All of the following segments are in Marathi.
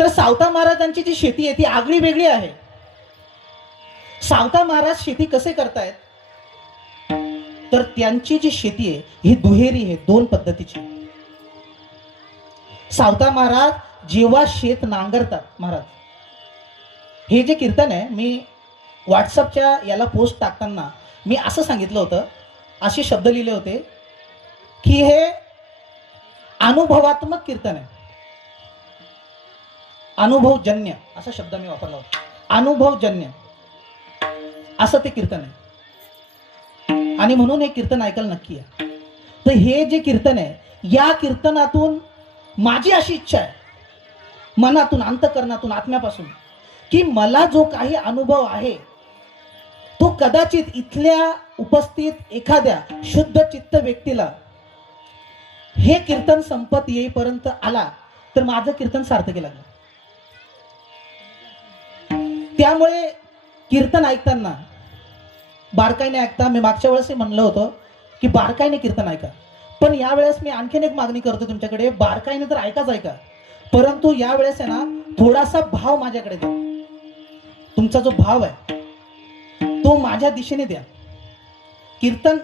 तर सावता महाराजांची जी शेती आहे ती आगळी वेगळी आहे. सावता महाराज शेती कसे करतायत, तर त्यांची जी शेती आहे ही दुहेरी आहे, दोन पद्धतीची. सावता महाराज जेव्हा शेत नांगरतात, महाराज हे जे कीर्तन आहे, मी व्हॉट्सअपच्या याला पोस्ट टाकताना मी असं सांगितलं होतं, असे शब्द लिहिले होते की हे अनुभवात्मक कीर्तन आहे. अनुभवजन्य असा शब्द मी वापरला होता. अनुभवजन्य असं ते कीर्तन आहे आणि म्हणून हे कीर्तन ऐकायला नक्की या. तर हे जे कीर्तन आहे, या कीर्तनातून माझी अशी इच्छा आहे, मनातून, अंतःकरणातून, आत्म्यापासून, की मला जो काही अनुभव आहे तो कदाचित इथल्या उपस्थित एखाद्या शुद्ध चित्त व्यक्तीला हे कीर्तन संपत येईपर्यंत आला तर माझं कीर्तन सार्थकी लागलं. त्यामुळे कीर्तन ऐकताना बारकाईने ऐकता. मी मागच्या वेळेस म्हणलं होतं की बारकाईने कीर्तन ऐका, पण यावेळेस मी आणखीन एक मागणी करतो तुमच्याकडे, बारकाईने तर ऐकाच ऐका, परंतु यावेळेस आहे ना थोडासा भाव माझ्याकडे द्या. तुमचा जो भाव आहे तो माझ्या दिशेने द्या. कीर्तन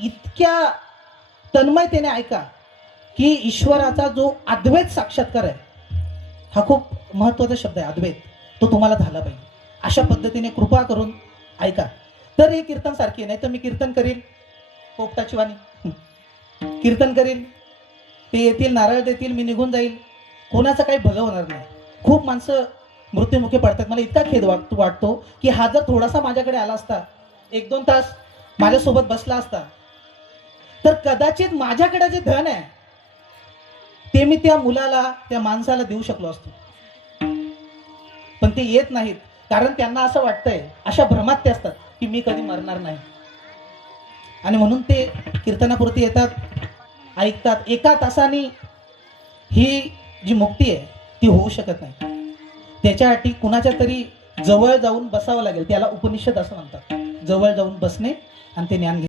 इतक्या तन्मयतेने ऐका की ईश्वराचा जो अद्वैत साक्षात्कार आहे, हा खूप महत्वाचा शब्द आहे, अद्वैत, तो तुम्हाला झाला पाहिजे. अशा पद्धतीने कृपा करून ऐका. तर हे कीर्तन सारखी नाही तर मी कीर्तन करील पोपटाची वाणी, कीर्तन करील, ते येतील, नारळ देतील, मी निघून जाईल, कोणाचं काही भलं होणार नाही. खूप माणसं मृत्युमुखी पडतात. मला इतका खेद वाटतो की हा जर थोडासा माझ्याकडे आला असता, 1-2 तास माझ्यासोबत बसला असता, तर कदाचित माझ्याकडे जे धन आहे ते मी त्या मुलाला, त्या माणसाला देऊ शकलो असतो. पण ते येत नाहीत, कारण त्यांना असं वाटतंय, अशा भ्रमात ते असतात की मी कधी मरणार नाही, आणि म्हणून ते कीर्तनापुरती येतात, ऐकतात. 1 तासाने ही जी मुक्ती आहे ती होऊ शकत नाही. त्याच्यासाठी कुणाच्या तरी जवळ जाऊन बसावं लागेल. त्याला उपनिषद असं म्हणतात, जवळ जाऊन बसणे आणि ते ज्ञान घेणे.